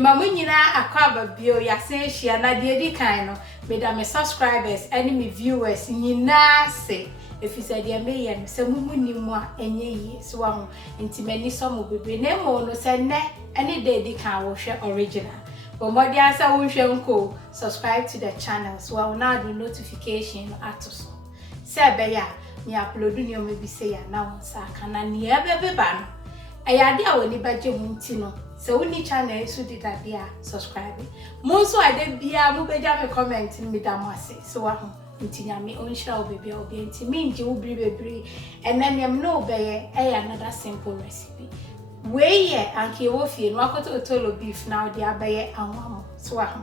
Mama nyina akwaba bio ya sen hia na de di kan no me da me subscribers and me viewers nyina se efisa de me ye no se mumu ni mu a enye yi so wa ho ntimani so mo bebre na mo no se ne ene de di kan wo hwe original but mo de asa wo hwe nko subscribe to the channel so wa na do notification atoso se be ya me upload ni o me bi se ya na won sa kana ni e be ba no ayade a woni baje mu nti no so woni channel so did that dia subscribe mo so ade bia mo beja me comment mi da mo ase so wa ho nti nyame onhira obebi obi nti mi nje ubri bebre enanyam no obeye another simple recipe we ye anke wo fie no akoto tolo beef now dia beye anwa so wa ho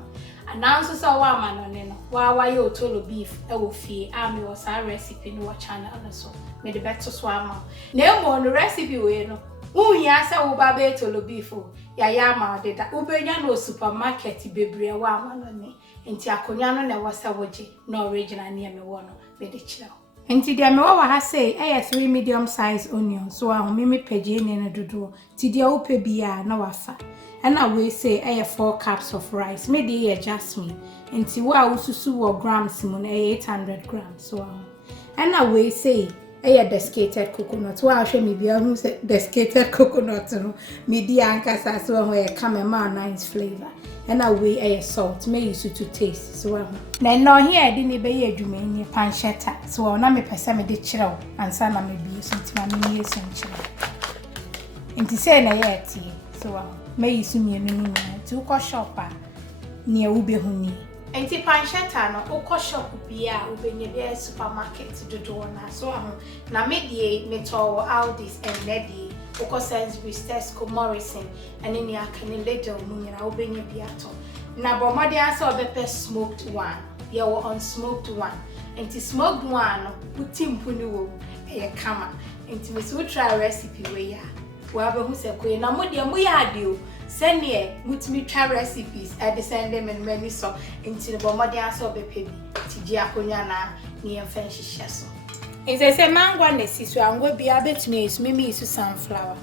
announce so wa ma no ne no wa ye tolo beef e wo fie a me wo sa recipe no wa channel no so me de beto so ama na mo no recipe we no unya sa wo ba be tolo beef ya ma odeda ubenya no supermarket bebre wa ama ne nti akonya no na wasa woje na original ne me wo no me de kira nti dia me wa ha say 3 medium size onions so ahụ mimi page ne no dodo ti dia wo pe bia na wafa na we say 4 cups of rice me de Jasmin nti wa ususu wo grams mu na 800 grams so ahụ na we say dessicated coconut wa hwe me bia hu say dessicated coconut no me di ankasa so ahụ come ma nice flavor and away salt may use to taste so na no here di ne be ye adwuma ni pancetta so na me pese me de kirew ansa na me bi so ntima me yesu nkyere nti say na ye tie so may use me no ni to ko shop a ne wu be hu ni nti pancetta no ko shop bia wu be nye be supermarket dodo na so na me die me to Aldi's and Neddy Oko Sainsbury's, Tesco, Morrison, and in your can little moon, I'll be your piato. Now, but my dear saw the smoked one. You were on smoked one. And to smoked one, put him punu a kama. And to Miss Ultra recipe where ya. Whoever who said, Queen, I'm with you. Send me, put me try recipes at the send them and many so into the bombardier saw the baby. Tijiakonyana near French Shasso. Inse se Angwa nesi so Angwa bia betumi esu mimi isu sunflower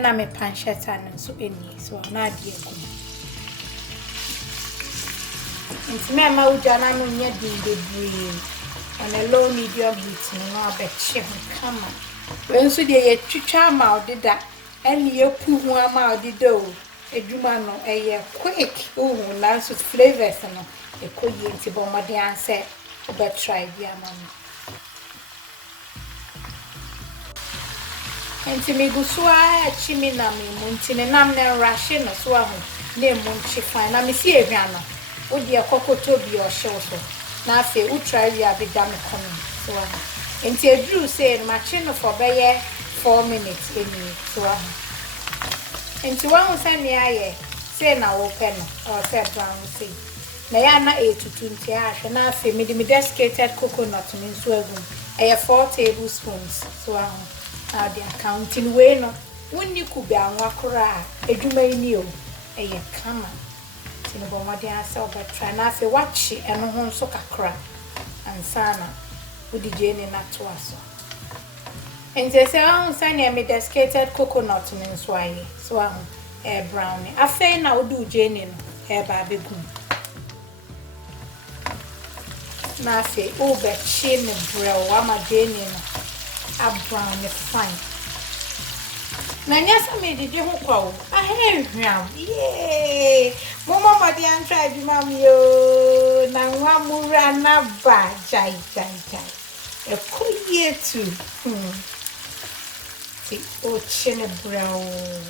na me pancetta no so eni so na ade egu inse me ma uja na no nya din bebre on a low medium heat no abeche kama when so de ye twitwa ma odida eni ye pu hu ama odida o eduma no eye quick na so flavors no e koyi nti bo mode anse obe try bia ma Enti mi gusua chimi na mi munti ne nam ne rashe no so ahu na munchi fine na mi si ehwan no odi ekokoto bi o hyew so na afi u try wi abega me kono so ahu enti edru say ma chi no for beye 4 minutes eni so ahu enti wan say me aye say na wo pe no o say brown say na ya na etutu nti ahwe na afi mi dessicated coconut mi so agum 4 tablespoons so ahu the accounting way no wonni kubi anwa kora edwuma ni o kama tino bo made asa obetra na afi wachi eno ho nso kakra ansana udi jeni na to aso enze se an sane me dessicated coconut ni nso aye so ahụ brown afi na udi jeni no ba begum na afi obechi ne brew ama jeni no a brown fine. Na nyasa me didi ho kwa wo. Ahehwam. Yay! Mama di an try bi mam yo. Na nwa mura na ba jai. E koye tu. Ti o chene brown.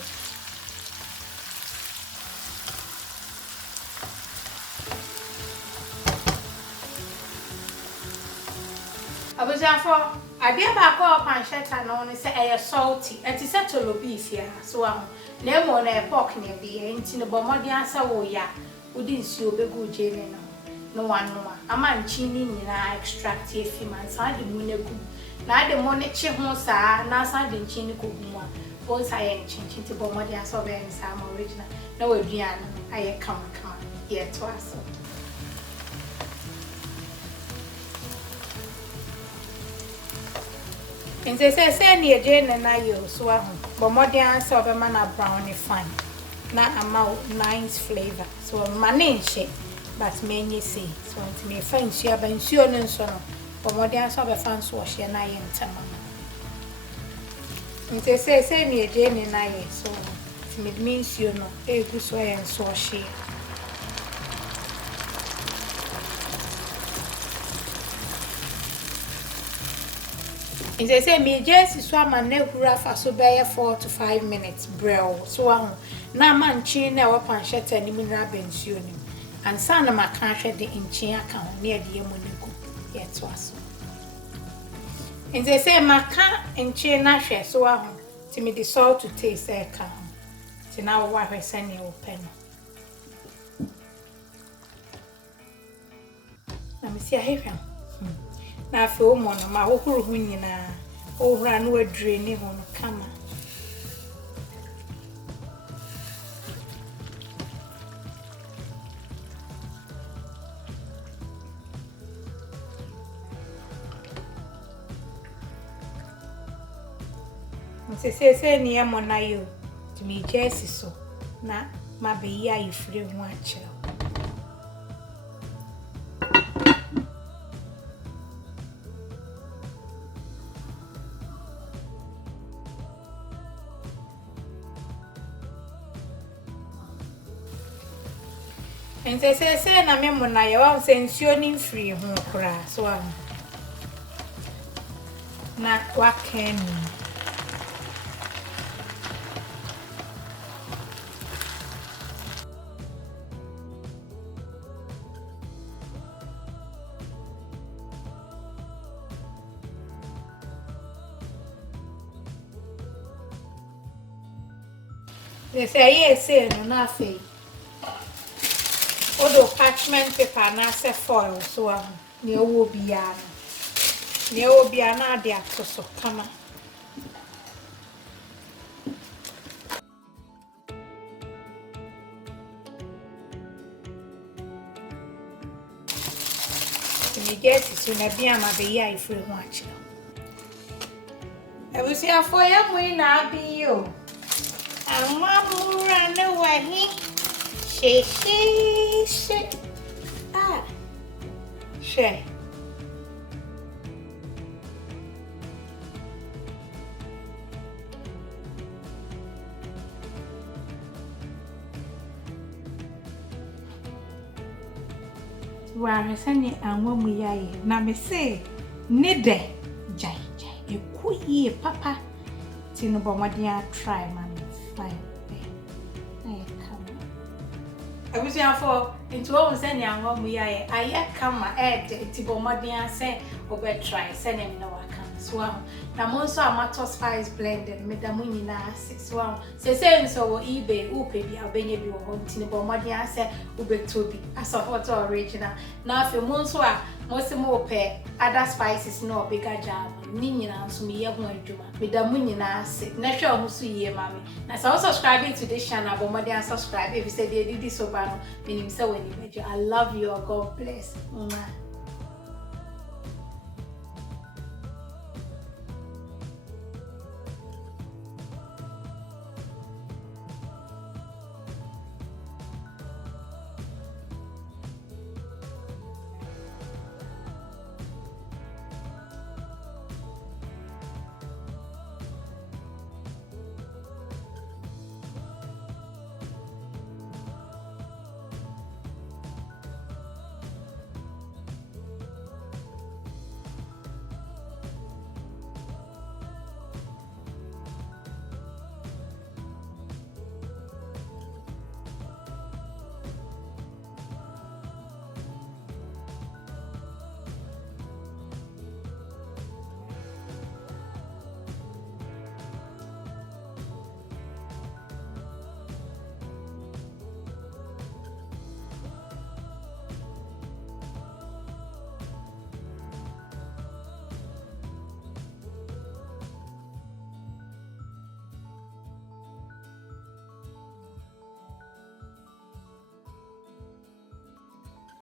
Abuzafo ade ba ko pancetta no ne se salty enti se tolo beef ya so ahụ na emo na pork ne bi enti ne bomodi asa wo ya udi nsuo begu jene no wanu ama nchi ni nyina extract efi man sa de mu negu na ade mo ne chi ho sa na sa de nchi ni ko gumu a o sa ye nchi ti bomodi asa be en sa original na we duan aye kama ye to aso Inse se ni eje na yo so ahu bo mode answer be man na brown fine na ama nice flavor. So manage but many say so to me fancy abansio no so no. Omode so be fancy wo hye na ye ntama. Nte say me eje ni na ye so me means you know egu so ye so hye. Nte say me just so ama na hura fa so be 4 to 5 minutes brew so ahụ na manchi na wa pancetta ni mu na abansio ni ansa na maka hwe de nchi aka ho na ye de yemu ni ku ye to aso. Nte say maka nchi na hwe so ahụ ti me the salt to taste e ka ho ti na wa hwe sane o pe no na me si ahehwa na afi o mo no ma hohuru hu nyina o hura no adure ni ho no kama se ni amo na yo to me jesi so na ma be ya ifre hu akere Nse se na me mo na ye wa se nsuo ni mfiri hu kura so na wa ken Say say no na fe. Odo parchment paper na se foil so ne owo bia no. Ne owo bia na ade atoso kama. Me get so na bia ma be ya ifre ho akira. Ebusi afo ya mu na abi yo. Angwa mura no wahi. She. Ah. She. Wa resani angwa mu yaye na me se ne de jai ekuyi papa tinu bomadia try man fine. Abusi afọ nti wo se ni angwa mu yaye aye kama ti bomadia se obe try se ne na waka so na mo so amato spice blended me da mu nyina so se nso wo eBay upe bi abenye bi wo ntini bomadia se ubeto bi asa hot original na afi mo nso mo se mo pe other spices no bigger job ni nyina nso me ye ho adwuma me da mu nyina se na hwe ho so yie mami na so subscribe to this channel bomadia subscribe if you say dey didi so ba no menim say when you I love you, God bless.